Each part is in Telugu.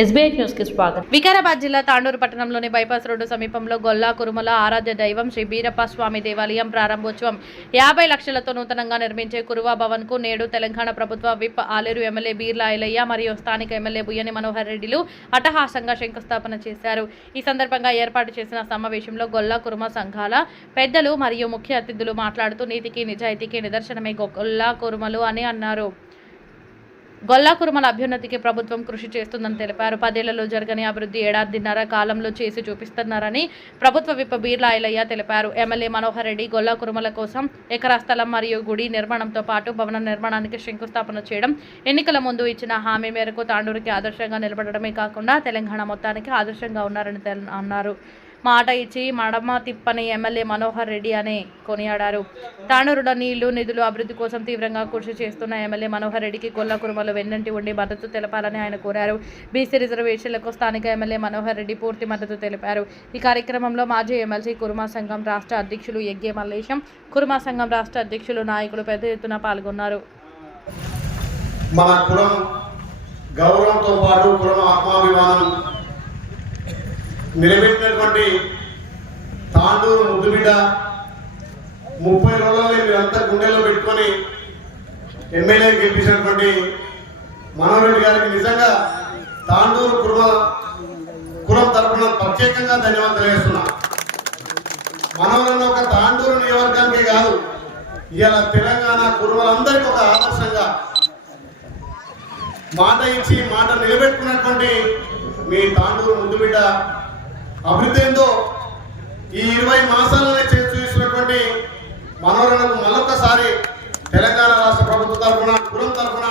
ఎస్బీఐ న్యూస్కి స్వాగతం. వికారాబాద్ జిల్లా తాండూరు పట్టణంలోని బైపాస్ రోడ్డు సమీపంలో గొల్లా కురుమల ఆరాధ్య దైవం శ్రీ బీరప్ప స్వామి దేవాలయం ప్రారంభోత్సవం. యాభై లక్షలతో నూతనంగా నిర్మించే కురువా భవన్కు నేడు తెలంగాణ ప్రభుత్వ విప్ ఆలేరు ఎమ్మెల్యే బీర్లా ఐలయ్య మరియు స్థానిక ఎమ్మెల్యే బుయ్యని మనోహర్ రెడ్డిలు అటహాసంగా శంకుస్థాపన చేశారు. ఈ సందర్భంగా ఏర్పాటు చేసిన సమావేశంలో గొల్లా కురుమ సంఘాల పెద్దలు మరియు ముఖ్య అతిథులు మాట్లాడుతూ నీతికి నిజాయితీకి నిదర్శనమే గొల్లా కురుమలు అని అన్నారు. గొల్లా కురుమల అభ్యున్నతికి ప్రభుత్వం కృషి చేస్తుందని తెలిపారు. పదేళ్ళలో జరగని అభివృద్ధి ఏడాదిన్నర కాలంలో చేసి చూపిస్తున్నారని ప్రభుత్వ విప్ప బీర్లా ఐలయ్య తెలిపారు. ఎమ్మెల్యే మనోహర్ రెడ్డి గొల్లా కురుమల కోసం ఎకరా స్థలం మరియు గుడి నిర్మాణంతో పాటు భవన నిర్మాణానికి శంకుస్థాపన చేయడం ఎన్నికల ముందు ఇచ్చిన హామీ మేరకు తాండూరుకి ఆదర్శంగా నిలబడడమే కాకుండా తెలంగాణ మొత్తానికి ఆదర్శంగా ఉన్నారని తెల్- అన్నారు. మాట ఇచ్చి మడమ తిప్పని ఎమ్మెల్యే మనోహర్ రెడ్డి అని కొనియాడారు. తాండూరులో నీళ్ళు నిధులు అభివృద్ధి కోసం తీవ్రంగా కృషి చేస్తున్న ఎమ్మెల్యే మనోహర్ రెడ్డికి గొల్ల కురుమలు వెన్నంటి ఉండి మద్దతు తెలపాలని ఆయన కోరారు. బీసీ రిజర్వేషన్లకు స్థానిక ఎమ్మెల్యే మనోహర్ రెడ్డి పూర్తి మద్దతు తెలిపారు. ఈ కార్యక్రమంలో మాజీ ఎమ్మెల్సీ కురుమా సంఘం రాష్ట్ర అధ్యక్షులు యజ్ఞ మల్లేశం కురుమా సంఘం రాష్ట్ర అధ్యక్షులు నాయకులు పెద్ద ఎత్తున పాల్గొన్నారు. మన కులం గౌరవంతో పాటు కులం ఆత్మాభిమానం నిలబెట్టినటువంటి తాండూరు ముద్దుబిడ్డ ముప్పై రోజులని మీరంతా గుండెల్లో పెట్టుకొని ఎమ్మెల్యే గెలిపించినటువంటి మనోరెడ్డి గారికి నిజంగా తాండూరు కుల కులం తరఫున ప్రత్యేకంగా ధన్యవాదాలు తెలియజేస్తున్నా. మనోరన్న ఒక తాండూరు నియోజకవర్గానికే కాదు ఇవాళ తెలంగాణ కురుమలందరికీ ఒక ఆదర్శంగా మాట ఇచ్చి మాట నిలబెట్టుకున్నటువంటి మీ తాండూరు ముద్దుబిడ్డ అభివృద్ధి ఏందో ఈ ఇరవై మాసాలనే చేసి చూసినటువంటి మనోరణకు మరొకసారి తెలంగాణ రాష్ట్ర ప్రభుత్వ తరఫున కులం తరఫున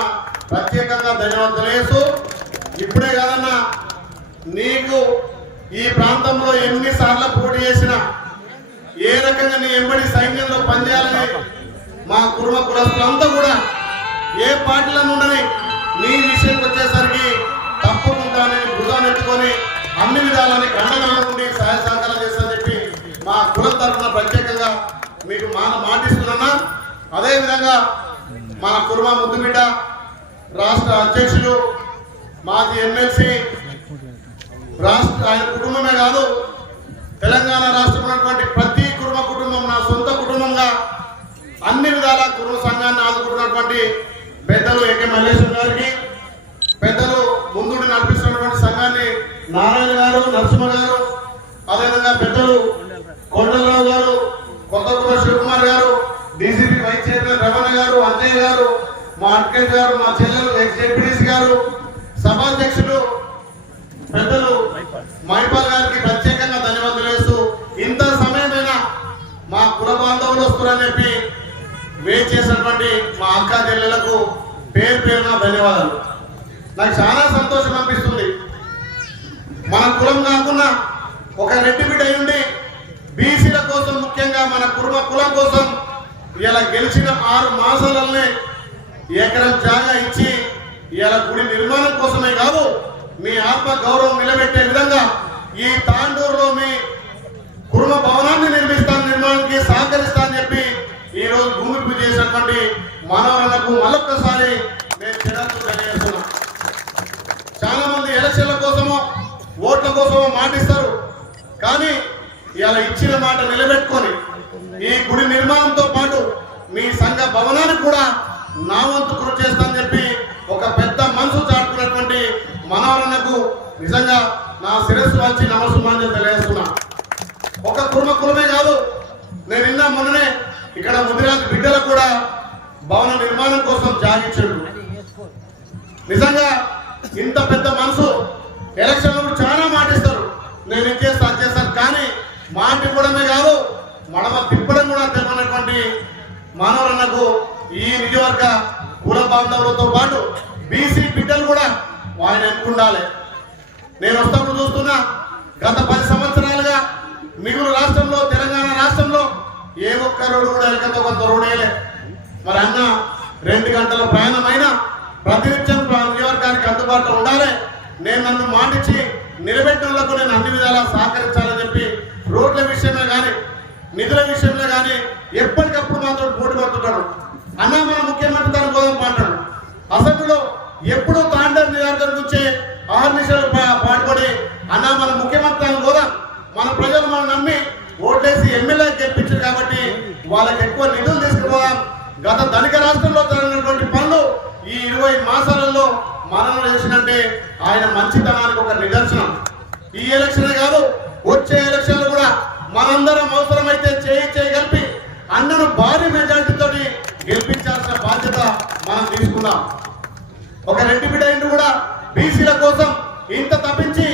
ప్రత్యేకంగా ధన్యవాదాలు తెలియజేస్తూ ఇప్పుడే కాదన్నా నీకు ఈ ప్రాంతంలో ఎన్నిసార్లు పోటీ చేసినా ఏ రకంగా నీ ఎంబడి సైన్యంలో పనిచేయాలని మా కుటుంబ కులస్తులంతా కూడా ఏ పార్టీలను ఉండని నీ విషయంకి వచ్చేసరికి తప్పకుండా నేను భుజాన్ని ఎత్తుకొని అన్ని విధాలని ఖండన ఉండి సహాయ సహకారాలు చేస్తానని చెప్పి మా కులం తరఫున ప్రత్యేకంగా మీకు మాన మాటిస్తున్నా అదే విధంగా మా కుర్మా ముద్దుబిడ్డ రాష్ట్ర అధ్యక్షులు మాజీ ఎమ్మెల్సీ రాష్ట్ర ఆయన కుటుంబమే కాదు తెలంగాణ రాష్ట్రం ఉన్నటువంటి ప్రతి కుటుంబ కుటుంబం నా సొంత కుటుంబంగా అన్ని విధాల కుటుంబ సంఘాన్ని ఆదుకుంటున్నటువంటి పెద్దలు ఏకే మల్లేశ్వర గారికి పెద్దలు నారాయణ గారు నరసింహ గారు అదేవిధంగా పెద్దలు కొండలరావు గారు కొత్తగూడ శివకుమార్ గారు డీసీపీ వైస్ చైర్మన్ రమణ గారు అంజయ్ గారు మా అడ్వకేట్ గారు మా చెల్లెలు ఎక్స్ జెడ్పీడీసీ గారు సభాధ్యక్షులు పెద్దలు మైపాల్ గారికి ప్రత్యేకంగా ధన్యవాదాలు వేస్తూ ఇంత సమయమైనా మా కుల బాంధవులు వస్తున్నారని చెప్పి వేచి చేసినటువంటి మా అక్క చెల్లెలకు పేరు పేరున ధన్యవాదాలు. నాకు చాలా సంతోషం అనిపిస్తుంది. మన కులం కాకుండా ఒక రెడ్డి బిడ్డ అయి ఉండి బీసీల కోసం ముఖ్యంగా మన కుర్మ కులం కోసం ఇలా గెలిచిన ఆరు మాసాలనే ఎకరం జాగా ఇచ్చి ఇలా గుడి నిర్మాణం కోసమే కాదు మీ ఆత్మ గౌరవం నిలబెట్టే విధంగా ఈ తాండూరులో మీ కుర్మ భవనాన్ని నిర్మిస్తాను నిర్మాణానికి సహకరిస్తా అని చెప్పి ఈరోజు భూమి పూజ చేసినటువంటి మనవరణకు మరొక్కసారి నేను చిరత్తు తెలియజేస్తున్నా చాలా మంది ఎలక్షన్ల కోసమో ఓట్ల కోసమో మాటిస్తారు కానీ ఇలా ఇచ్చిన మాట నిలబెట్టుకొని ఈ గుడి నిర్మాణంతో పాటు మీ సంఘ భవనానికి కూడా నా వంతు కృషి చేస్తానని చెప్పి ఒక పెద్ద మనసు చాటుకున్నటువంటి మనవరణకు నిజంగా నా శిరస్సు వచ్చి నమస్సుమాన్ని తెలియజేస్తున్నా. ఒక కుర్మ కులమే కాదు నేను నిన్న మొన్ననే ఇక్కడ ముదిరాజ్ బిడ్డలకు కూడా భవన నిర్మాణం కోసం జాగించాడు. నిజంగా ఇంత పెద్ద మనసు ఎలక్షన్లు చాలా మాటిస్తారు. నేను ఏం చేస్తాను చేస్తాను కానీ మాట ఇవ్వడమే కాదు మడమ తిప్పడం కూడా తెలియనటువంటి మానవులకు ఈ నియోజకవర్గ కుల బాంధవులతో పాటు బీసీ బిడ్డలు కూడా ఆయన ఎన్నుకుండాలి. నేను వస్తప్పుడు చూస్తున్నా గత పది సంవత్సరాలుగా మిగులు రాష్ట్రంలో తెలంగాణ రాష్ట్రంలో ఏ ఒక్క రోడ్డు కూడా ఎలకతో కొంత రోడ్ మరి అన్న రెండు గంటల ప్రయాణమైన ప్రతినిత్యం ప్ర- నియోజకవర్గానికి అందుబాటులో ఉండాలి. నేను నన్ను మాటిచ్చి నిలబెట్టడంలో నేను అన్ని విధాలా సహకరించాలని చెప్పి రోడ్ల విషయంలో కానీ నిధుల విషయంలో కానీ ఎప్పటికప్పుడు మాతో పోటీ పడుతుంటాడు. అన్న మన ముఖ్యమంత్రి తన గోదాం మాట్లాడు అసెంబ్లీలో ఎప్పుడూ తాండర్ నియోజకవర్గం నుంచే ఆహర్నిశ ఆశలు పా- పాటుపడి అన్న మన ముఖ్యమంత్రి అని పోదాం మన ప్రజలు మనం నమ్మి ఓట్లేసి ఎమ్మెల్యే గెలిపించారు కాబట్టి వాళ్ళకి ఎక్కువ నిధులు తీసుకుపోదాం. గత ధనిక రాష్ట్రంలో జరిగినటువంటి పనులు ఈ ఇరవై మాసాలలో మనం చేసినట్టే ఆయన మంచితనానికి ఒక నిదర్శనం. ఈ ఎలక్షన్ కాదు వచ్చే ఎలక్షన్లు కూడా మనందరం అవసరమైతే చేయి చేయి అన్నను భారీ మెజార్టీతో గెలిపించాల్సిన బాధ్యత మనం తీసుకున్నాం. ఒక రెండు బిడ్డ కూడా బీసీల కోసం ఇంత తప్పించి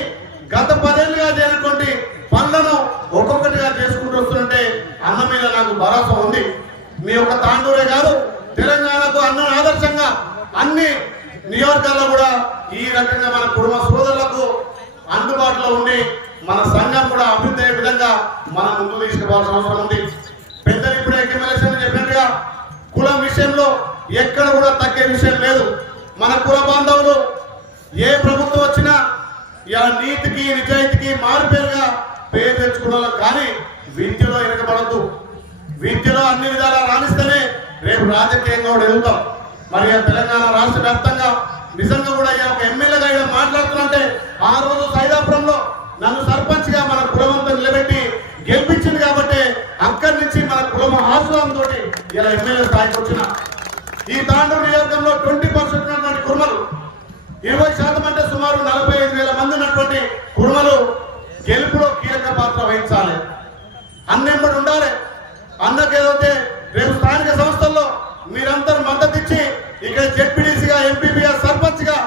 గత పదేళ్ళుగా చేయనటువంటి పనులను ఒక్కొక్కటిగా చేసుకుంటూ వస్తుంటే అన్న మీద నాకు భరోసా ఉంది. మీ యొక్క తాండూరే కాదు తెలంగాణకు అన్న ఆదర్శంగా అన్ని నియోజకాల్లో కూడా ఈ రకంగా మన కుటుంబ సోదరులకు అందుబాటులో ఉండి మన సంఘం కూడా అభివృద్ధి అయ్యే విధంగా మనం ముందు తీసుకుపోవాల్సిన అవసరం ఉంది. పెద్దలు ఇప్పుడే ఎమ్మెల్యేషన్ చెప్పినట్టుగా కులం విషయంలో ఎక్కడ కూడా తగ్గే విషయం లేదు. మన కుల బాంధవులు ఏ ప్రభుత్వం వచ్చినా ఇలా నీతికి నిజాయితీకి మారుపేరుగా పేరు తెచ్చుకున్న కానీ విద్యలో వెనకబడద్దు విద్యలో అన్ని విధాలా రాణిస్తేనే రేపు రాజకీయంగా కూడా ఎదుగుతాం. మరి తెలంగాణ రాష్ట్ర వ్యాప్తంగా నిజంగా కూడా ఈ ఒక ఎమ్మెల్యేగా ఇలా మాట్లాడుతున్నంటే ఆ రోజు సైదాపురంలో నన్ను సర్పంచ్గా మన కులమంతా నిలబెట్టి గెలిపించింది కాబట్టి అక్కడి నుంచి మన కులం ఆశ్రమంతో ఇలా ఎమ్మెల్యే స్థాయికి వచ్చిన. ఈ తాండూరు నియోజకంలో ట్వంటీ పర్సెంట్ ఉన్నటువంటి కుర్మలు ఇరవై శాతం అంటే సుమారు నలభై ఐదు వేల మంది ఉన్నటువంటి కుర్మలు గెలుపులో కీలక పాత్ర వహించాలి. అన్నెంబడి ఉండాలి? అన్నకేదైతే రేపు స్థానిక సంస్థల్లో మీరందరూ మద్దతు ఇచ్చి ఇక్కడ జెడ్పీడీసీగా ఎంపీపీగా సర్పంచ్గా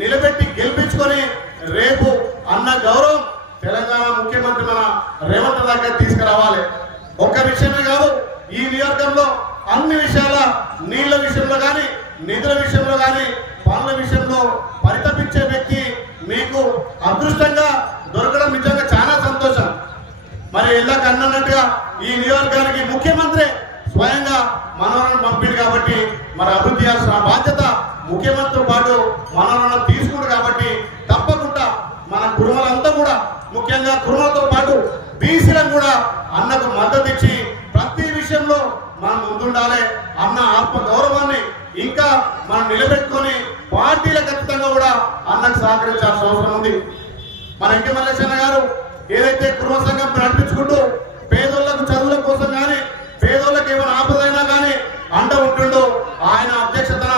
నిలబెట్టి గెలిపించుకొని రేపు అన్న గౌరవం తెలంగాణ ముఖ్యమంత్రి మన రేవంత్ దగ్గర తీసుకురావాలి. ఒక్క విషయమే కాదు ఈ నియోజకంలో అన్ని విషయాల నీళ్ళ విషయంలో కానీ నిధుల విషయంలో కానీ పనుల విషయంలో పరితపించే వ్యక్తి మీకు అదృష్టంగా దొరకడం నిజంగా చాలా సంతోషం. మరి ఇలా కన్నట్టుగా ఈ నియోజకానికి ముఖ్యమంత్రి స్వయంగా మనవరం పంపింది కాబట్టి మరి అభివృద్ధి చేయాల్సిన బాధ్యత ముఖ్యమంత్రితో పాటు మనవరణ తీసుకుంటు కాబట్టి తప్పకుండా మన కురుమలంతా కూడా ముఖ్యంగా కురుమలతో పాటు బీసీలను కూడా అన్నకు మద్దతు ఇచ్చి ప్రతి విషయంలో మనం ముందుండాలి. అన్న ఆత్మ గౌరవాన్ని ఇంకా మనం నిలబెట్టుకొని పార్టీల ఖచ్చితంగా కూడా అన్నకు సహకరించాల్సిన అవసరం ఉంది. మన ఇంటి మల్లేశన్న గారు ఏదైతే కుటుంబ సంఘం నడిపించుకుంటూ పేదోళ్ళకు చదువుల కోసం కానీ పేదోళ్ళకి ఏమైనా ఆపదైనా కానీ అండ ఉంటుండో ఆయన అధ్యక్షతన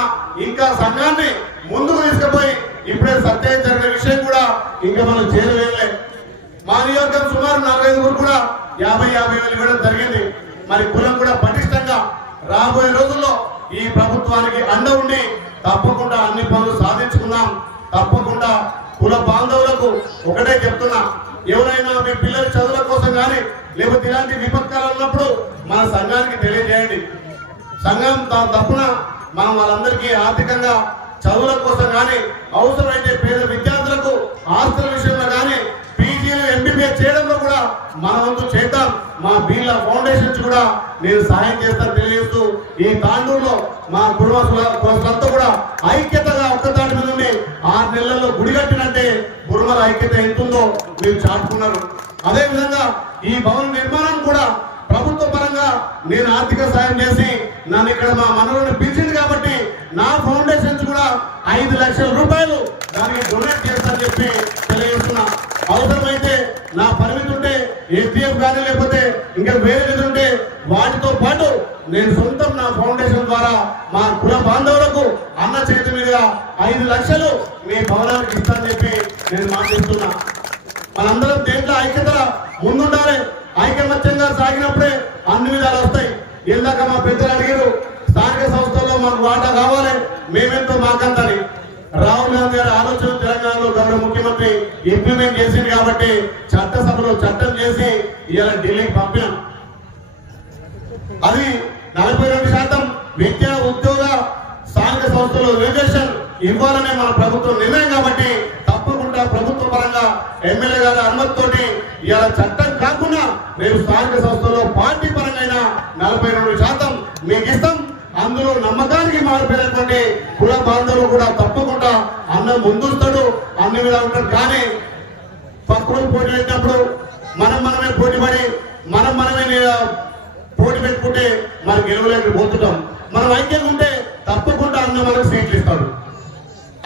ఇంకా సంఘాన్ని ముందుకు తీసుకుపోయి ఇప్పుడే సత్యం జరిగిన విషయం కూడా ఇంకా మనం చేరవేయలే. మా నియోజకం సుమారు నలభై ఐదుగురు కూడా యాభై యాభై వేలు ఇవ్వడం జరిగింది. మరి కులం కూడా పటిష్టంగా రాబోయే రోజుల్లో ఈ ప్రభుత్వానికి అండ ఉండి తప్పకుండా అన్ని పనులు సాధించుకుందాం. తప్పకుండా కుల బాంధవులకు ఒకటే చెప్తున్నా. ఎవరైనా మీ పిల్లల చదువుల కోసం కానీ లేకపోతే ఇలాంటి విపత్కాలు ఉన్నప్పుడు మన సంఘానికి తెలియజేయండి. సంఘం తా- తప్పున మనం వాళ్ళందరికీ ఆర్థికంగా చదువుల కోసం కానీ అవసరమైతే పేద విద్యార్థులకు ఆస్తుల విషయంలో కానీ ఎంబీబీఎస్ చేయడంలో కూడా మన వంతు చేద్దాం. మా బీళ్ళ ఫౌండేషన్స్ కూడా నేను సహాయం చేస్తాను తెలియజేస్తూ ఈ తాండూరులో మా కుటుంబంతో కూడా ఐక్యతగా ఒక్కతాటి మీద ఉండి ఆరు నెలల్లో గుడి కట్టినంటే కుటుంబాల ఐక్యత ఎంతుందో మీరు చాటుకున్నారు. అదే విధంగా ఈ భవన నిర్మాణం కూడా ప్రభుత్వ పరంగా నేను ఆర్థిక సాయం చేసి నన్ను ఇక్కడ మా మనలను పిలిచింది కాబట్టి నా ఫౌండేషన్స్ కూడా ఐదు లక్షల రూపాయలు దానికి డొనేట్ చేస్తానని చెప్పి నా పరిమితి ఉంటే ఎస్డిఎఫ్ కానీ లేకపోతే ఇంకా వేరే నిధులు ఉంటే వాటితో పాటు నేను సొంతం నా ఫౌండేషన్ ద్వారా మా కుల బాంధవులకు అన్న చేతి మీదుగా ఐదు లక్షలు మీ భవనానికి ఇస్తానని చెప్పి నేను మాట్లాడుతున్నా. మనందరం దేంట్లో ఐక్యత ముందుండాలి? ఐకమత్యంగా సాగినప్పుడే అన్ని విధాలు వస్తాయి. ఇందాక మా పెద్దలు అడిగారు స్థానిక సంస్థల్లో మాకు వాటా కావాలి మేమెంతో మాకంతని. రాహుల్ గాంధీ గారి ఆలోచన తెలంగాణలో గౌరవ ఇంప్లిమెంట్ చేసింది కాబట్టి చట్టసభలో చట్టం చేసి ఇవాళ ఢిల్లీకి పంపినాం. అది నలభై రెండు శాతం విద్యా ఉద్యోగ స్థానిక సంస్థలు రిజర్వేషన్ ఇవ్వాలనే మన ప్రభుత్వం నిర్ణయం కాబట్టి తప్పకుండా ప్రభుత్వ పరంగా ఎమ్మెల్యే గారి అనుమతితోటి ఇవాళ చట్టం కాకుండా మేము స్థానిక సంస్థలో పార్టీ పరంగా నలభై రెండు శాతం మీకు ఇస్తాం. అందులో నమ్మకానికి మారిపోయినటువంటి కుల బాంధవులు కూడా తప్పకుండా అన్ని విధాలు కానీ పక్కన పోటీ పెట్టినప్పుడు మనం మనమే పోటీ పడి మనం మనమే పోటీ పెట్టుకుంటే మనం గెలవలేక పోతుంటాం. మనం ఐక్యంగా ఉంటే తప్పకుండా అన్న మనకు సీట్లు ఇస్తాడు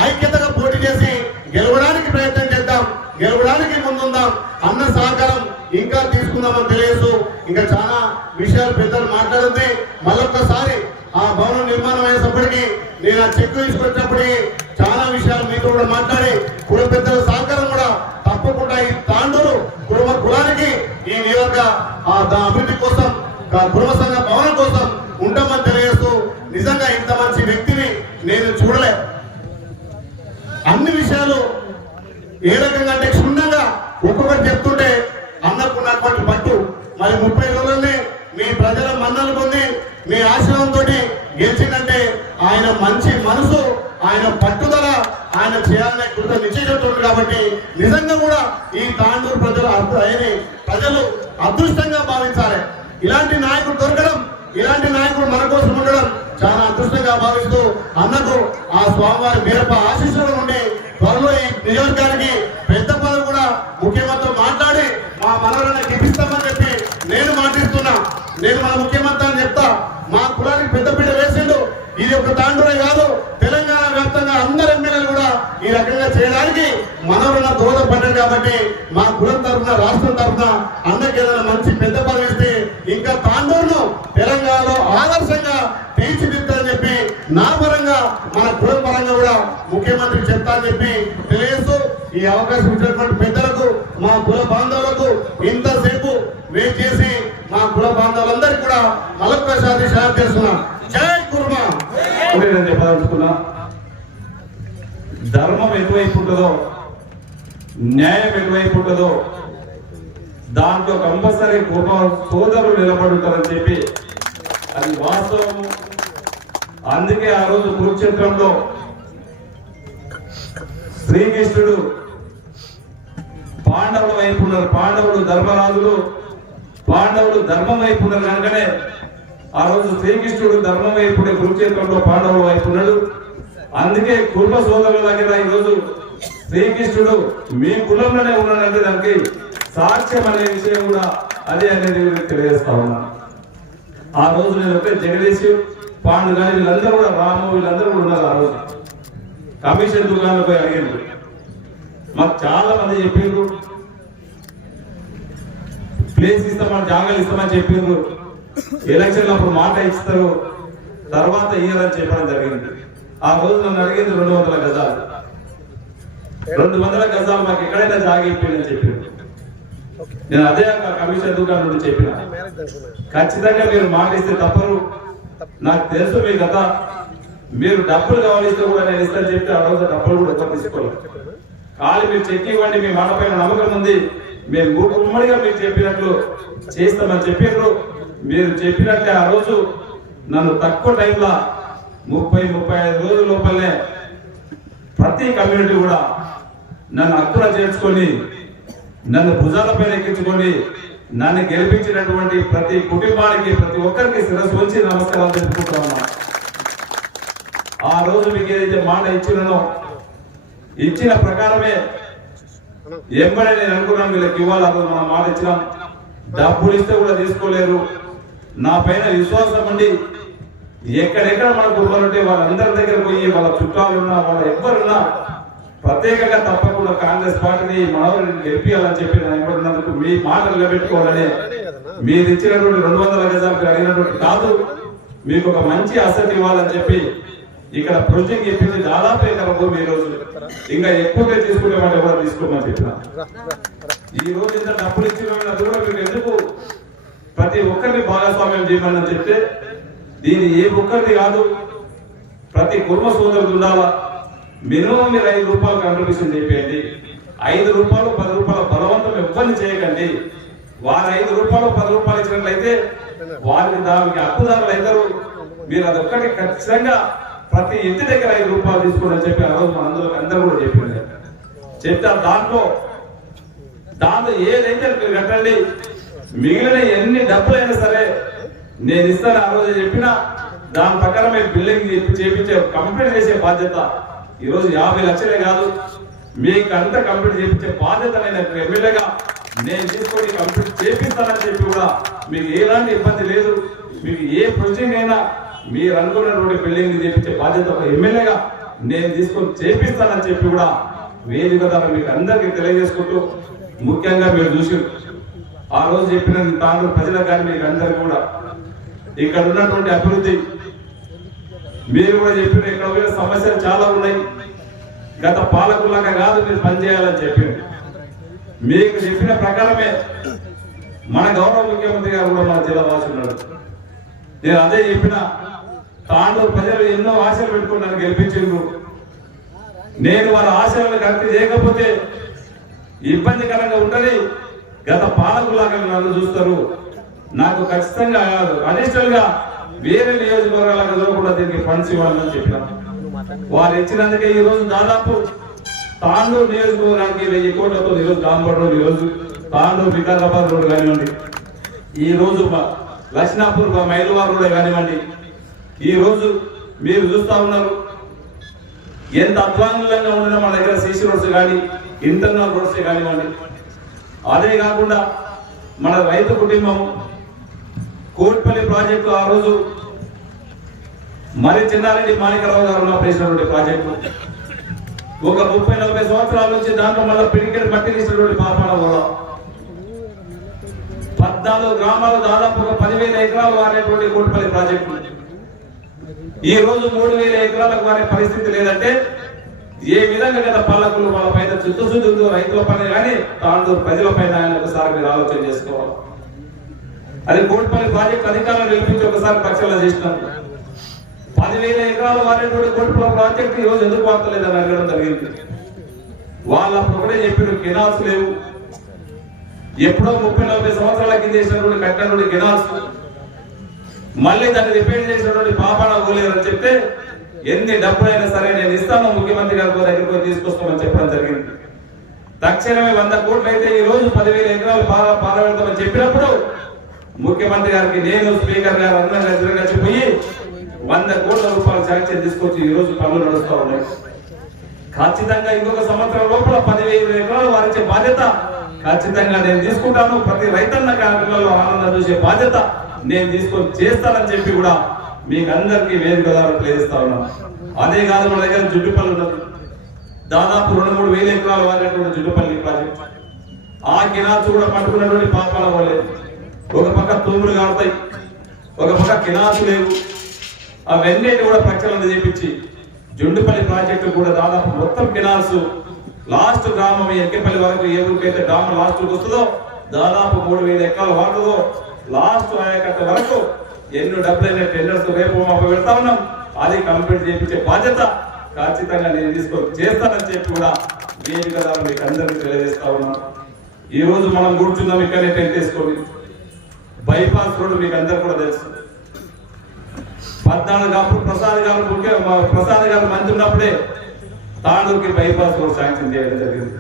ఐక్యతగా పోటీ చేసి గెలవడానికి ప్రయత్నం చేద్దాం గెలవడానికి ముందుందాం అన్న సహకారం ఇంకా తీసుకుందామని తెలియదు ఇంకా చాలా విషయాలు పెద్దలు మాట్లాడితే మళ్ళొక్కసారి ఆ భవనం నిర్మాణం అయినప్పటికీ నేను ఆ చెక్ తీసుకొచ్చినప్పటికీ చాలా విషయాలు మీతో కూడా మాట్లాడి కుల పెద్దల సహకారం కూడా తప్పకుండా ఈ తాండూరు కుటుంబ కులానికి ఈ నియోజక ఆ అభివృద్ధి కోసం కుటుంబ సంఘ భవనం కోసం ఉండమని తెలియజేస్తూ నిజంగా ఇంత మంచి వ్యక్తిని నేను చూడలే. అన్ని విషయాలు ఏ రకంగా అంటే క్షుణ్ణంగా ఒక్కొక్కటి చెప్తుంటే అన్నకున్నటువంటి పట్టు. మరి ముప్పై రోజుల్లోనే మీ ప్రజల మన్నలు పొంది మీ ఆశ్రమంతో గెలిచిందంటే ఆయన మంచి మనసు ఆయన పట్టుదల ఆయన చేయాలనే కృత నిశ్చయించుంటుంది కాబట్టి నిజంగా కూడా ఈ తాండూరు ప్రజలు అర్థ ప్రజలు అదృష్టంగా భావించాలి. ఇలాంటి నాయకుడు దొరకడం ఇలాంటి నాయకుడు మన కోసం ఉండడం చాలా అదృష్టంగా భావిస్తూ అన్నకు ఆ స్వామివారి మేరప ఆశీస్సులు ఉండి త్వరలో ఈ నియోజకానికి పెద్ద పదవి కూడా ముఖ్యమంత్రి మాట్లాడి మా మనవరాన్ని గెలిపిస్తామని చెప్పి నేను మాటిస్తున్నా. నేను మన ముఖ్యమంత్రి చెప్తా. మా కులానికి పెద్దపీట ఇది ఒక తాండూరే కాదు. తెలంగాణ వ్యాప్తంగా అందరు ఎమ్మెల్యేలు కూడా ఈ రకంగా చేయడానికి మనవరణ దోహదపడ్డారు కాబట్టి మా కులం తరఫున రాష్ట్రం తరఫున అన్నకి ఏదైనా మంచి పెద్ద పదవి ఇస్తే ఇంకా తాండూరును తెలంగాణలో ఆదర్శంగా తీర్చిదిద్దని చెప్పి నా పరంగా మన కులం పరంగా కూడా ముఖ్యమంత్రి చెప్తా అని చెప్పి తెలియజేస్తూ ఈ అవకాశం ఇచ్చినటువంటి పెద్దలకు మా కుల బాంధవులకు ఇంతసేపు వెయిట్ చేసి మా కుల బాంధవులందరికీ కూడా మలొక్కసారి షేర్ చేస్తున్నాం జై కుర్మా! నేను చెప్పదలుచుకున్నా. ధర్మం ఎటువైపు ఉంటుందో న్యాయం ఎటువైపు ఉంటుందో దాంట్లో కంపల్సరీ కుటుంబ సోదరులు నిలబడి ఉంటారని చెప్పి అది వాస్తవం అందుకే ఆ రోజు కురుక్షేత్రంలో శ్రీకృష్ణుడు పాండవుల వైపు ఉన్నారు. పాండవులు ధర్మరాజులు పాండవులు ధర్మం వైపు ఉన్నారు కనుకనే ఆ రోజు శ్రీకృష్ణుడు ధర్మం ఇప్పుడే కురుక్షేత్రంలో పాండవులు వైపు ఉన్నాడు. అందుకే కుర్మ సోదరుల దగ్గర ఈ శ్రీకృష్ణుడు మీ కులంలోనే ఉన్నాడంటే దానికి సాక్ష్యం అనే విషయం కూడా అదే అనేది తెలియజేస్తా ఉన్నాను ఆ రోజు నేను ఒకే జగదీశ్ పాండు కానీ వీళ్ళందరూ కూడా రాము వీళ్ళందరూ కూడా ఉన్నారు ఆ రోజు. కమిషన్ దుకాణంలో పోయి అడిగారు మాకు చాలా మంది చెప్పిండ్రు ప్లేస్ ఇస్తామని జాగాలు ఇస్తామని చెప్పిండ్రు ఎలక్షన్ అప్పుడు మాట ఇస్తారు. తర్వాత ఇయ్యాలని చెప్పడం జరిగింది. ఆ రోజు నన్ను అడిగింది రెండు వందల గజాలు. రెండు వందల గజాలు మాకు ఎక్కడైనా జాగి ఇప్పిందని చెప్పిండ్రు నేను అదే కమిషన్ దుకాణం నుండి చెప్పిన. ఖచ్చితంగా మీరు మాట ఇస్తే తప్పరు. నాకు తెలుసు మీ గత మీరు డబ్బులు కావాలిస్తే కూడా నేను ఇస్తాను చెప్తే ఆ రోజు డబ్బులు కూడా ఎక్కువ తీసుకోలేదు. కానీ మీరు చెక్ ఇవ్వండి మీ మాట పైన నమ్మకం ఉంది. మేము ఊ- ఉమ్మడిగా మీరు చెప్పినట్లు చేస్తామని చెప్పినారు మీరు చెప్పినట్టే ఆ రోజు నన్ను తక్కువ టైంలో ముప్పై ముప్పై ఐదు రోజుల లోపలనే ప్రతి కమ్యూనిటీ కూడా నన్ను అక్కున చేర్చుకొని నన్ను భుజాలపైన ఎక్కించుకొని నన్ను గెలిపించినటువంటి ప్రతి కుటుంబానికి ప్రతి ఒక్కరికి శిరస్సు వచ్చి నమస్కారాలు తెలుపుకుంటా ఆ రోజు మీకు ఏదైతే మాట ఇచ్చినో ఇచ్చిన ప్రకారమే ఎంబడే నేను అనుకున్నాను వీళ్ళకి ఇవ్వాలి మనం మాట ఇచ్చినాం. డబ్బులు ఇస్తే కూడా తీసుకోలేరు. నా పైన విశ్వాసం ఉండి ఎక్కడెక్కడ మనకు ఉంటే వాళ్ళందరి దగ్గర పోయి వాళ్ళ చుట్టాలు ఉన్నా వాళ్ళ ఎవ్వరున్నా ప్రత్యేకంగా తప్పకుండా కాంగ్రెస్ పార్టీని మనవరిని గెలిపించాలని చెప్పి నేను మీ మాట నిలబెట్టుకోవాలని మీరు ఇచ్చినటువంటి రెండు వందల గజాలకు మీరు అడిగినటువంటి కాదు. మీకు ఒక మంచి అసెట్ ఇవ్వాలని చెప్పి ఇక్కడ ప్రొజెక్ట్ చెప్పింది దాదాపు ఎకరం ఈ రోజు. ఇంకా ఎక్కువగా తీసుకునే వాళ్ళు ఎవరు తీసుకోమని చెప్పిన. ఈ రోజు ఇంత డబ్బులు ఇచ్చిన కూడా మీకు ఎందుకు ప్రతి ఒక్కరిని భాగస్వామ్యం చేయమని చెప్తే దీని ఏ ఒక్కరిది కాదు. ప్రతి కుటుంబ సోదరుడు ఉండాలా? మినిమం మీరు ఐదు రూపాయలు కాంట్రిబ్యూషన్ చేయండి. ఐదు రూపాయలు పది రూపాయల బలవంతం ఎవ్వరిని చేయకండి. వారు ఐదు రూపాయలు పది రూపాయలు ఇచ్చినట్లయితే వారికి దానికి హక్కుదారులు అవుతారు. మీరు అదొక్కటి ఖచ్చితంగా ప్రతి ఇంటి దగ్గర ఐదు రూపాయలు తీసుకోండి అని చెప్పి ఆ రోజు మనందరూ అందరూ కూడా చెప్పింది. చెప్తే దాంట్లో దాంట్లో ఏదైతే మీరు కట్టండి మిగిలిన ఎన్ని డబ్బులైనా సరే నేను ఇస్తాను ఆ రోజు చెప్పిన దాని ప్రకారం మీరు బిల్డింగ్ చేపించే కంప్లీట్ చేసే బాధ్యత ఈరోజు యాభై లక్షలే కాదు మీకు అంతా కంప్లీట్ చేపించే బాధ్యత నేను ఎమ్మెల్యేగా నేను తీసుకొని కంప్లీట్ చేపిస్తానని చెప్పి కూడా మీకు ఎలాంటి ఇబ్బంది లేదు. మీకు ఏ ప్రొసీజర్ అయినా మీరు అనుకున్నటువంటి బిల్డింగ్ చేపించే బాధ్యత ఒక ఎమ్మెల్యేగా నేను తీసుకొని చేపిస్తానని చెప్పి కూడా వేదిక ద్వారా మీకు అందరికీ తెలియజేసుకుంటూ ముఖ్యంగా మీరు చూసి ఆ రోజు చెప్పిన తాను ప్రజలకు కానీ మీకు కూడా. ఇక్కడ ఉన్నటువంటి అభివృద్ధి మీరు కూడా చెప్పిన ఇక్కడ సమస్యలు చాలా ఉన్నాయి. గత పాలకులాగా కాదు మీరు పనిచేయాలని చెప్పింది మీకు చెప్పిన ప్రకారమే మన గౌరవ ముఖ్యమంత్రి గారు కూడా మన జిల్లా వాసున్నాడు నేను అదే చెప్పిన తాండూరు ప్రజలు ఎన్నో ఆశలు పెట్టుకుని నన్ను నేను వారి ఆశలను కరెక్ట్ చేయకపోతే ఇబ్బందికరంగా ఉంటుంది. గత పాలకులాగా నన్ను చూస్తారు. నాకు ఖచ్చితంగా అడిషనల్గా వేరే నియోజకవర్గాలకు చూడకుండా దీనికి ఫండ్స్ ఇవ్వాలని చెప్పిన. వారు ఇచ్చినందుకే ఈ రోజు దాదాపు తాండూరు నియోజకవర్గానికి వెయ్యి కోట్లతో ఈరోజు రాంబడ్ రోడ్ ఈరోజు తాండూరు వికారాబాద్ రోడ్ కానివ్వండి ఈ రోజు లక్ష్మాపూర్ లక్ష్నాపూర్ మైలవార్ రోడ్ కానివ్వండి ఈ రోజు మీరు చూస్తా ఉన్నారు. ఎంత అధ్వానంగా ఉండినా మన దగ్గర సీసీ రోడ్స్ కానీ ఇంటర్నల్ రోడ్స్ కానివ్వండి అదే కాకుండా మన రైతు కుటుంబం కోట్పల్లి ప్రాజెక్టు ఆ రోజు మరి చిన్నారెడ్డి మాణికరావు గారు చేసినటువంటి ప్రాజెక్టు. ఒక ముప్పై నలభై సంవత్సరాల నుంచి దాంట్లో మళ్ళీ పిడికెట్ మట్టి తీసినటువంటి పాపాల వల్ల. పద్నాలుగు గ్రామాలు దాదాపు ఒక పదివేల ఎకరాలు వారేటువంటి కోటిపల్లి ప్రాజెక్టు. ఈ రోజు మూడు వేల ఎకరాలకు వారే పరిస్థితి లేదంటే ఏ విధంగా గత పాలకులు వాళ్ళ పైన చిత్తశుద్ధి ఉందో రైతుల పైన కానీ తాండూరు ప్రజల పైన ఆయన ఒకసారి మీరు ఆలోచన చేసుకోవాలి. అది కోటిపల్లి ప్రాజెక్టు అధికారులు నిలిపించి ఒకసారి పరిశీలన చేసినాం పదివేల ఎకరాలు వారేటువంటి కోటిపల్లి ప్రాజెక్టు ఈ రోజు ఎందుకు వార్తలేదని అడగడం జరిగింది. వాళ్ళ అప్పుడు ఒకటే కెనాల్స్ లేవు. ఎప్పుడో ముప్పై నలభై సంవత్సరాల కింద చేసినటువంటి కట్టినటువంటి కెనాల్స్. మళ్ళీ దాన్ని రిపేర్ చేసినటువంటి పాపాన అని చెప్తే ఎన్ని డబ్బులైనా సరే నేను ఇస్తాను ముఖ్యమంత్రి గారి దగ్గరికి పోయి తీసుకొస్తామని చెప్పడం జరిగింది. తక్షణమే వంద కోట్లు అయితే ఈ రోజు పదివేల ఎకరాలు పాల పారబెడతామని చెప్పినప్పుడు ముఖ్యమంత్రి గారికి నేను స్పీకర్ గారు అందరం కలిసి కలిసి పోయి వంద కోట్ల రూపాయలు శాంక్షన్ తీసుకొచ్చి ఈ రోజు పనులు నడుస్తా ఉన్నాయి. ఖచ్చితంగా ఇంకొక సంవత్సరం లోపల పదివేల ఎకరాలు వారించే బాధ్యత ఖచ్చితంగా నేను తీసుకుంటాను. ప్రతి రైతన్న కార్యక్రమంలో ఆనందం చూసే బాధ్యత నేను తీసుకొని చేస్తానని చెప్పి కూడా మీకు అందరికీ వేదిక ద్వారా తెలియజేస్తా ఉన్నాను అదే కాదు మన దగ్గర జుట్టుపల్లి ఉన్నది. దాదాపు రెండు మూడు వేల ఎకరాలు వాడినటువంటి జుట్టుపల్లి ప్రాజెక్ట్. ఆ కినాల్స్ కూడా పట్టుకున్నటువంటి పాపాల వాళ్ళే ఒక పక్క తూములు కాడతాయి ఒక పక్క కినాల్స్ లేవు. అవన్నీ కూడా ప్రక్షాళన చేపించి జుండుపల్లి ప్రాజెక్టు కూడా దాదాపు మొత్తం కెనాల్స్ లాస్ట్ గ్రామం ఎంకేపల్లి వరకు ఏ ఊరికైతే డామ్ లాస్ట్ వస్తుందో దాదాపు మూడు వేల ఎకరాలు వాడుతుందో లాస్ట్ ఆయకట్ట వరకు ఎన్నో డబ్బులైన టెండర్స్ రేపు మాకు పెడతా ఉన్నాం. అది కంప్లీట్ చేయించే బాధ్యత ఖచ్చితంగా నేను తీసుకొని చేస్తానని చెప్పి కూడా వేదిక ద్వారా మీకు అందరికీ తెలియజేస్తా ఉన్నాం. ఈ రోజు మనం కూర్చున్నాం ఇక్కడనే టెంట్ వేసుకొని. బైపాస్ రోడ్డు మీకు అందరు కూడా తెలుసు. పద్నాలుగు కాపు ప్రసాద్ గారు ముఖ్య ప్రసాద్ గారు మంత్రి ఉన్నప్పుడే తాండూరుకి బైపాస్ రోడ్ శాంక్షన్ చేయడం జరిగింది.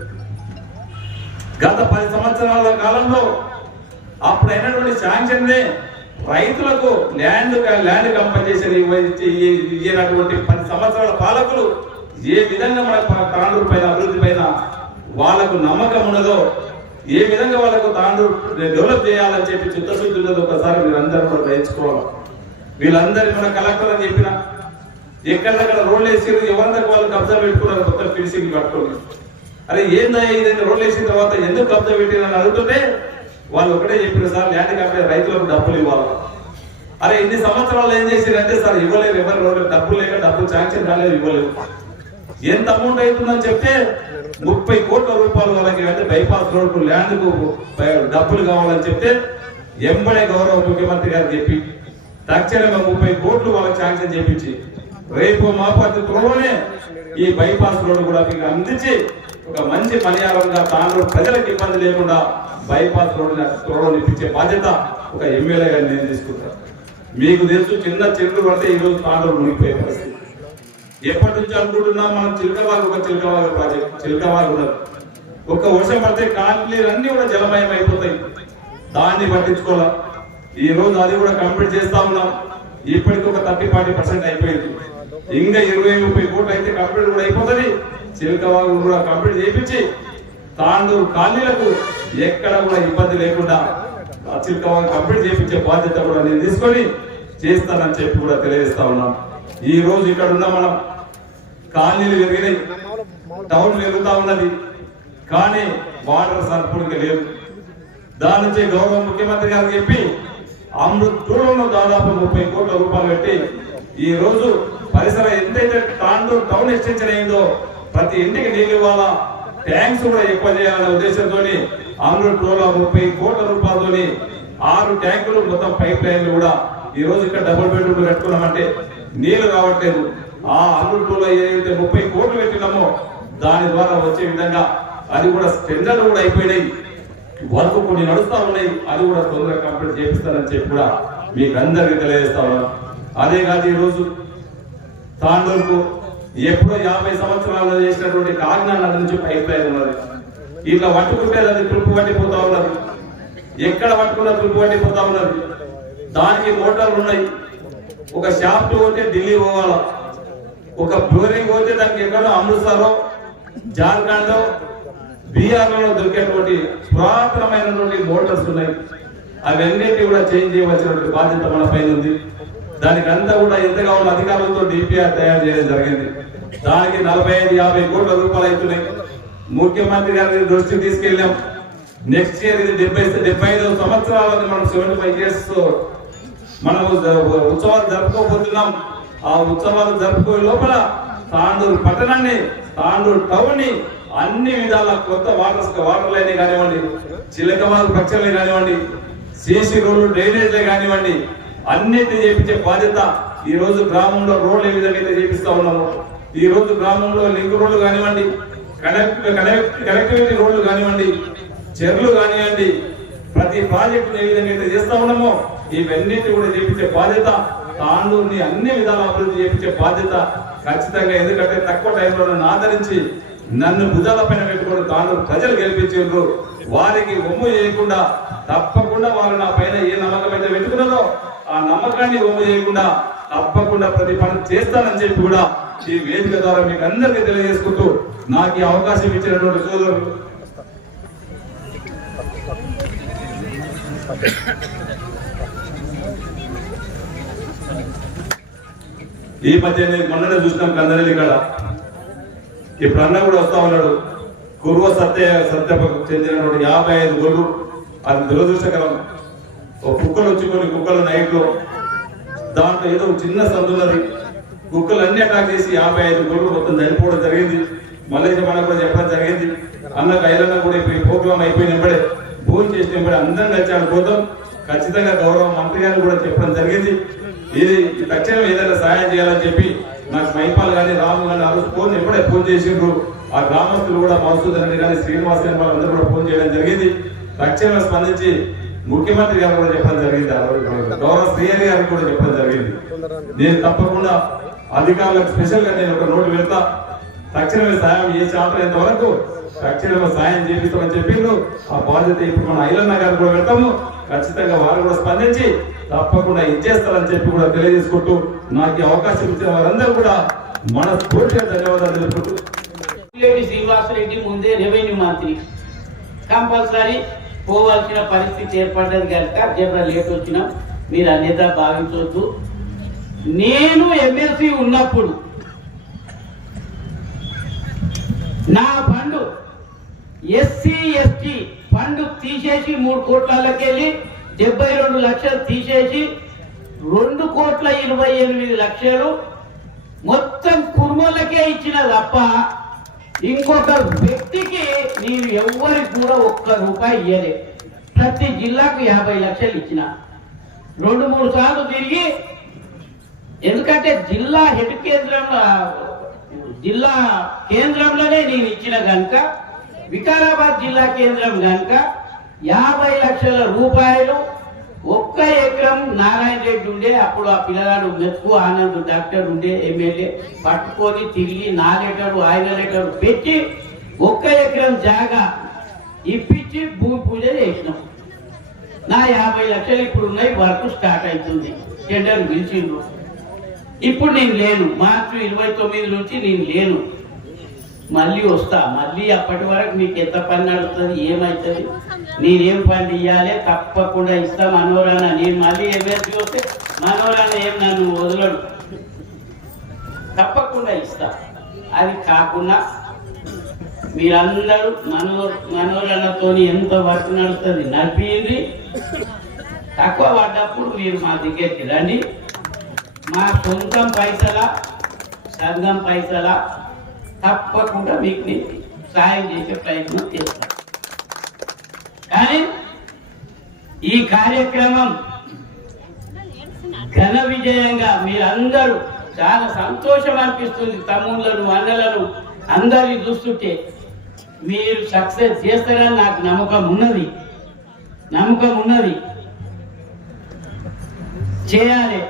గత పది సంవత్సరాల కాలంలో అప్పుడు అయినటువంటి శాంక్షన్ రైతులకు ల్యాండ్ ల్యాండ్ కంపెన్సేషన్ ఇవ్వనటువంటి పది సంవత్సరాల పాలకులు ఏ విధంగా మన తాండూరు పైన అభివృద్ధి పైన వాళ్ళకు నమ్మకం ఉన్నదో ఏ విధంగా వాళ్ళకు తాండూరు డెవలప్ చేయాలని చెప్పి చిత్తశుద్ధి ఉన్నదో ఒకసారి వీళ్ళందరూ కూడా నేర్చుకోవాలి వీళ్ళందరి మన కలెక్టర్ అని చెప్పిన ఎక్కడక్కడ రోడ్లు వేసి ఎవరందరికి వాళ్ళు కబ్జా పెట్టుకున్నారు కొత్త ఫినిషింగ్ కట్టుకోండి అరే ఏందయ్యా ఇదంతా రోడ్లు వేసిన తర్వాత ఎందుకు కబ్జా పెట్టిన అడుగుతుంటే వాళ్ళు ఒకటే చెప్పిన సార్ ల్యాండ్ కంపెనీ రైతులకు డబ్బులు ఇవ్వాలి? అరే ఇన్ని సంవత్సరాలు ఏం చేసిరంటే సార్ ఇవ్వలేదు ఎవరు రోడ్లు డబ్బులు లేక డబ్బులు శాంక్షన్ కాలేదు ఇవ్వలేదు ఎంత అమౌంట్ అవుతుందని చెప్తే ముప్పై కోట్ల రూపాయలు వాళ్ళకి అంటే బైపాస్ రోడ్డు ల్యాండ్కు డబ్బులు కావాలని చెప్తే ఎంబడే గౌరవ ముఖ్యమంత్రి గారు చెప్పి తక్షణమే ముప్పై కోట్లు వాళ్ళకి శాంక్షన్ చేపించి? రేపు మా పద్ధతిలోనే ఈ బైపాస్ రోడ్డు కూడా మీకు అందించి ఒక మంచి మలయాళంగా తాను ప్రజలకు ఇబ్బంది లేకుండా బైపాస్ రోడ్డు త్వరలో ఇప్పించే బాధ్యత ఒక ఎమ్మెల్యేగా నేను తీసుకుంటాను. మీకు తెలుసు చిన్న చెట్లు పడితే ఈ రోజు మునిగిపోయే పరిస్థితి. ఎప్పటి నుంచి అనుకుంటున్నా మనం చిలకవాగు ఒక చిలకవాగు ప్రాజెక్ట్ చిలకవాగు ఉన్నది ఒక్క వర్షం పడితే కాలనీలు అన్ని కూడా జలమయం అయిపోతాయి. దాన్ని పట్టించుకోవాలా? ఈ రోజు అది కూడా కంప్లీట్ చేస్తా ఉన్నాం. ఇప్పటికి ఒక థర్టీ ఫార్టీ పర్సెంట్ అయిపోయింది. ఇంకా ఇరవై ముప్పై కోట్లు అయితే కంప్లీట్ కూడా అయిపోతుంది. చిలకవాగు కూడా కంప్లీట్ చేయించి తాండూరు కాలనీలకు ఎక్కడ కూడా ఇబ్బంది లేకుండా ఆ చిలకవాగు కంప్లీట్ చేయించే బాధ్యత కూడా నేను తీసుకొని చేస్తానని చెప్పి కూడా తెలియజేస్తా ఉన్నాం. ఈ రోజు ఇక్కడ ఉన్న మనం కాలనీలు పెరిగినాయి టౌన్ పెరుగుతా ఉన్నది కానీ వాటర్ సరఫరాకి లేదు. దాని నుంచి గౌరవ ముఖ్యమంత్రి గారు చెప్పి అమృతంలో దాదాపు ముప్పై కోట్ల రూపాయలు పెట్టి ఈ రోజు పరిసర ఎంతైతే తాండూరు టౌన్ ఎక్స్టెన్షన్ అయిందో ప్రతి ఇంటికి నీళ్ళు ఇవ్వాలా? ట్యాంక్స్ కూడా ఎక్కువ చేయాలనే ఉద్దేశంతో అమృత్ టోలో ముప్పై కోట్ల రూపాయలతోని ఆరు ట్యాంకులు మొత్తం పైప్ లైన్లు కూడా ఈ రోజు ఇక్కడ డబుల్ బెడ్రూమ్ కట్టుకున్నామంటే నీళ్ళు రావట్లేదు. ఆ అమృత్ టోలో ఏదైతే ముప్పై కోట్లు పెట్టినామో దాని ద్వారా వచ్చే విధంగా అది కూడా టెండర్లు కూడా అయిపోయినాయి. వర్క్ కొన్ని నడుస్తా ఉన్నాయి. అది కూడా తొందరగా కంప్లీట్ చేపిస్తారని చెప్పి కూడా మీకు అందరికీ తెలియజేస్తా ఉన్నాను అదే కాదు ఈ రోజు తాండూరుకు ఎప్పుడో యాభై సంవత్సరాలు చేసినటువంటి కాకినాడ నుంచి పైప్ లైన్ ఉన్నది. ఇట్లా పట్టుకుంటే అది తులుపు పట్టిపోతా ఉన్నది. ఎక్కడ పట్టుకున్నా తులుపు పట్టిపోతా ఉన్నది. దానికి మోటార్లు ఉన్నాయి. ఒక షాఫ్ట్ పోతే ఢిల్లీ పోవాలా? ఒక బ్లోరింగ్ పోతే దానికి ఎక్కడో అమృత్సరో జార్ఖండ్ బీహార్లో దొరికేటువంటి పురాతనమైనటువంటి మోటార్స్ ఉన్నాయి. అవన్నిటి కూడా చేంజ్ చేయవలసినటువంటి బాధ్యత మన పైన ఉంది. దానికి అంతా కూడా ఎంతగా ఉన్న అధికారులతో డిపిఆర్ తయారు చేయడం జరిగింది. దానికి నలభై ఐదు యాభై కోట్ల రూపాయలు అవుతున్నాయి. ముఖ్యమంత్రి గారి దృష్టికి తీసుకెళ్ళాం. నెక్స్ట్ ఇయర్ ఇది డెబ్బై డెబ్బై ఐదు సంవత్సరాలకు మనం సెవెంటీ ఫైవ్ ఇయర్స్ మనం ఉత్సవాలు జరుపుకోబోతున్నాం. ఆ ఉత్సవాలు జరుపుకునే లోపల తాండూరు పట్టణాన్ని తాండూరు టౌన్ని అన్ని విధాల కొత్త వాటర్ వాటర్ లైన్ కానివ్వండి చిలకమాల పక్షులని కానివ్వండి సీసీ రోడ్లు డ్రైనేజ్లే కానివ్వండి అన్నిటిని చేపించే బాధ్యత ఈ రోజు గ్రామంలో రోడ్లు ఏ విధంగా అయితే చేపిస్తా ఉన్నాము ఈ రోజు గ్రామంలో లింక్ రోడ్లు కానివ్వండి కనెక్ట్ కనెక్ట్ కనెక్టివిటీ రోడ్లు కానివ్వండి చెర్లు కానివ్వండి ప్రతి ప్రాజెక్టు ఏ విధంగా అయితే చేస్తా ఉన్నామో ఇవన్నిటి కూడా చేపించే బాధ్యత తాండూరుని అన్ని విధాల అభివృద్ధి చేపించే బాధ్యత ఖచ్చితంగా ఎందుకంటే తక్కువ టైంలో నన్ను ఆదరించి నన్ను భుజాల పైన పెట్టుకుని తాండూరు ప్రజలు గెలిపించారు. వారికి ఒమ్ము చేయకుండా తప్పకుండా వారు నా పైన ఏ నమ్మకం అయితే పెట్టుకున్నదో ఆ నమ్మకాన్ని ఓము చేయకుండా తప్పకుండా ప్రతి పని చేస్తానని చెప్పి కూడా ఈ వేదిక ద్వారా మీకు అందరికీ తెలియజేసుకుంటూ నాకు ఈ అవకాశం ఇచ్చినటువంటి సోదరులు. ఈ మధ్య నేను మొన్ననే చూసినాం కందరెల్లి ఇక్కడ. ఇప్పుడు అన్న కూడా వస్తా ఉన్నాడు. కుర్వ సత్య సత్యపకు చెందినటువంటి యాభై ఐదు గొర్రెలు. అది దురదృష్టకరం. కుక్కలు వచ్చి కొన్ని కుక్కలు నైట్లో దాంట్లో ఏదో ఒక చిన్న సందున్నది కుక్కలు అన్ని అటాక్ చేసి యాభై ఐదు గొర్రెలు మొత్తం చనిపోవడం జరిగింది. మలేషియా మనకు కూడా చెప్పడం జరిగింది. అన్నకు ఐలన్న కూడా ఇప్పుడు ఈ ప్రోగ్రామ్ అయిపోయిన వెంబడే భోజనం చేసిన వెంబడే అందరం కలిసి ఆడుకోతాం ఖచ్చితంగా గౌరవ మంత్రి గారిని కూడా చెప్పడం జరిగింది. ఇది తక్షణం ఏదైనా సహాయం చేయాలని చెప్పి నాకు మైపాల్ కానీ రాము కానీ ఆ ఫోన్ ఎప్పుడే ఫోన్ చేసిండ్రు. ఆ గ్రామస్తులు కూడా మధుసూదన్ రెడ్డి కానీ శ్రీనివాస్ గారి వాళ్ళందరూ కూడా ఫోన్ చేయడం జరిగింది. తక్షణం స్పందించి ముఖ్యమంత్రి గారు కూడా చెప్పడం జరిగింది గౌరవ శ్రీహరి గారు కూడా చెప్పడం జరిగింది. నేను తప్పకుండా అధికారులకు స్పెషల్గా నేను ఒక నోటు వెళ్తా తక్షణమే సాయం ఏ చేతనంత వరకు తక్షణమే సాయం చేపిస్తామని చెప్పిండ్రు ఆ బాధ్యత ఇప్పుడు మన ఐలన్న గారు కూడా వెళ్తాము ఖచ్చితంగా వారు కూడా స్పందించి తప్పకుండా ఇచ్చేస్తారని చెప్పి కూడా తెలియజేసుకుంటూ నాకు ఈ అవకాశం ఇచ్చిన వారందరూ కూడా మనస్ఫూర్తిగా ధన్యవాదాలు తెలుపుతూ శ్రీనివాసరెడ్డి ముందే రెవెన్యూ మంత్రి. కంపల్సరీ పోవాల్సిన పరిస్థితి ఏర్పడ్డది కనుక జర లేట్ వచ్చినా. మీరు అన్యత భావించవద్దు నేను ఎమ్మెల్సీ ఉన్నప్పుడు నా ఫండ్ ఎస్సీ ఎస్టీ ఫండ్ తీసేసి మూడు కోట్లకి వెళ్ళి డెబ్బై రెండు లక్షలు తీసేసి రెండు కోట్ల ఇరవై ఎనిమిది లక్షలు మొత్తం కుర్మలకే ఇచ్చిన తప్ప ఇంకొక వ్యక్తికి నేను ఎవ్వరికి కూడా ఒక్క రూపాయి ఇయ్యలే. ప్రతి జిల్లాకు యాభై లక్షలు ఇచ్చిన. రెండు మూడు సార్లు తిరిగి ఎందుకంటే జిల్లా హెడ్ కేంద్రంలో జిల్లా కేంద్రంలోనే నేను ఇచ్చిన కనుక వికారాబాద్ జిల్లా కేంద్రం కనుక యాభై లక్షల రూపాయలు ఒక్క ఎకరం నారాయణ రెడ్డి ఉండే అప్పుడు ఆ పిల్లగాడు మెప్పు ఆనంద్ డాక్టర్ ఉండే ఎమ్మెల్యే పట్టుకొని తిరిగి నా లెటరు లీటర్లు పెట్టి ఒక్క ఎకరం జాగా ఇప్పించి భూమి పూజ చేసినాం. నా యాభై లక్షలు ఇప్పుడు ఉన్నాయి వర్క్ స్టార్ట్ అవుతుంది. టెండర్ పిలిచిండ్రు. ఇప్పుడు నేను లేను. మార్చి ఇరవై తొమ్మిది నుంచి నేను లేను. మళ్ళీ వస్తా. మళ్ళీ అప్పటి వరకు మీకు ఎంత పని నడుస్తుంది ఏమవుతుంది నేనేం పని ఇవ్వాలి తప్పకుండా ఇస్తా మనోరాన. నేను మళ్ళీ ఎవరు చూస్తే మనోరాన ఏం నన్ను వదలడు? తప్పకుండా ఇస్తా. అది కాకుండా మీరందరూ మనో మనోరణతో ఎంత వర్క్ నడుస్తుంది నడిపింది తక్కువ పడ్డప్పుడు మీరు మా దగ్గరికి రండి. మా సొంతం పైసల సంఘం పైసల తప్పకుండా మీకు సాయం చేసే ప్రయత్నం చేస్తాను కానీ ఈ కార్యక్రమం ఘన విజయంగా మీరందరూ చాలా సంతోషం అనిపిస్తుంది. తమ్ముళ్ళను అన్నలను అందరిని చూస్తుంటే మీరు సక్సెస్ చేస్తారని నాకు నమ్మకం ఉన్నది. నమ్మకం ఉన్నది. చేయాలి.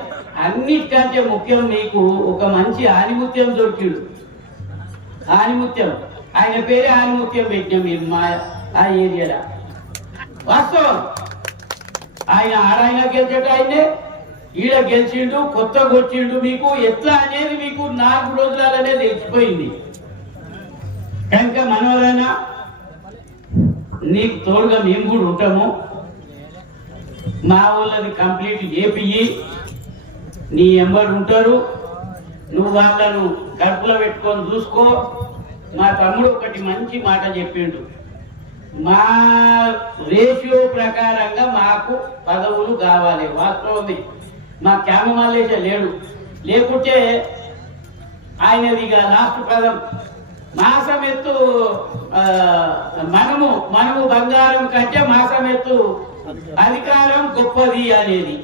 అన్నిటికంటే ముఖ్యం మీకు ఒక మంచి ఆనిముత్యం దొరికిడు. ఆనిముత్యం. ఆయన పేరే ఆనిముత్యం పెట్టినాం మీరు మా ఆ ఏరియాలో. వాస్తవం. ఆయన ఆరాయన గెలిచేట ఆయనే ఈడ గెలిచిండు కొత్తగా వచ్చిండు మీకు. ఎట్లా అనేది మీకు నాలుగు రోజులనే తెలిసిపోయింది. కనుక మనోరణ నీకు తోడుగా మేము కూడా ఉంటాము. మా వాళ్ళది కంప్లీట్ చేపియ్యి నీ ఎంబడి ఉంటారు. నువ్వు వాళ్ళను కడుపులో పెట్టుకొని చూసుకో. మా తమ్ముడు ఒకటి మంచి మాట చెప్పిండు. మా రేషియో ప్రకారంగా మాకు పదవులు కావాలి వాస్తవమే. మా క్యామ లేడు. లేకుంటే ఆయనది ఇక లాస్ట్ పదం. మాసం ఎత్తు మనము మనము బంగారం కంటే మాసం ఎత్తు అధికారం గొప్పది అనేది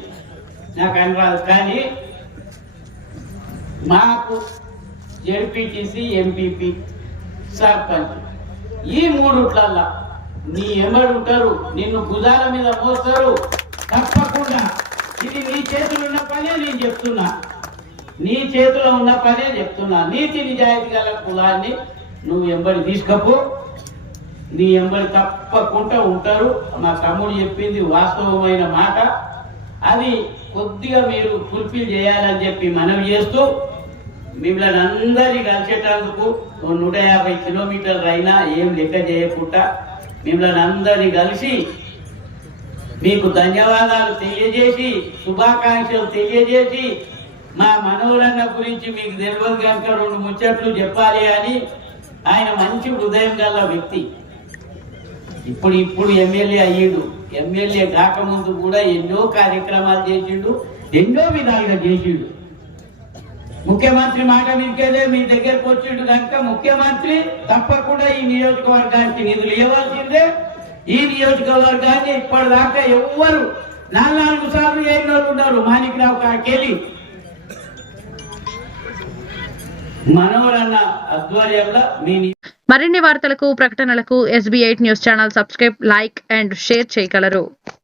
నాకు అనరాదు. కానీ మాకు జడ్పీటీసీ ఎంపీపీ సర్పంచ్ ఈ మూడుట్లల్లా నీ ఎమ్మడు ఉంటారు నిన్ను భుజాల మీద మోస్తారు. తప్పకుండా. ఇది నీ చేతులు ఉన్న పనే నేను చెప్తున్నా. నీ చేతిలో ఉన్న పనే చెప్తున్నా. నీతి నిజాయితీ గల కులాన్ని నువ్వు ఎంబడి తీసుకపో. నీ ఎంబడి తప్పకుండా ఉంటారు. మా తమ్ముడు చెప్పింది వాస్తవమైన మాట. అది కొద్దిగా మీరు ఫుల్ఫిల్ చేయాలని చెప్పి మనవి చేస్తూ మిమ్మల్ని అందరి కలిసేటందుకు నూట యాభై కిలోమీటర్లు అయినా ఏం లెక్క చేయకుండా మిమ్మల్ని అందరినీ కలిసి మీకు ధన్యవాదాలు తెలియజేసి శుభాకాంక్షలు తెలియజేసి మా మనోరన్న గురించి మీకు తెలియదు కనుక రెండు ముచ్చట్లు చెప్పాలి అని ఆయన మంచి హృదయం గల వ్యక్తి. ఇప్పుడు ఇప్పుడు ఎమ్మెల్యే అయ్యాడు. ఎమ్మెల్యే కాకముందు కూడా ఎన్నో కార్యక్రమాలు చేసిండు ఎన్నో విధాలుగా చేసిండు. ముఖ్యమంత్రి మాట మీదకేదే మీ దగ్గరకు వచ్చిండు కనుక ముఖ్యమంత్రి తప్పకుండా ఈ నియోజకవర్గానికి నిధులు ఇవ్వాల్సిందే. ఈ నియోజకవర్గాన్ని ఇప్పటిదాకా ఎవ్వరు నాలుగు నాలుగు సార్లు ఏం ఉన్నారు. మాణిక్రావు కాకేలి. మనవరన్న ఆధ్వర్యంలో మీ మరిన్ని వార్తలకు ప్రకటనలకు SB eight news channel subscribe like and share చేయగలరు.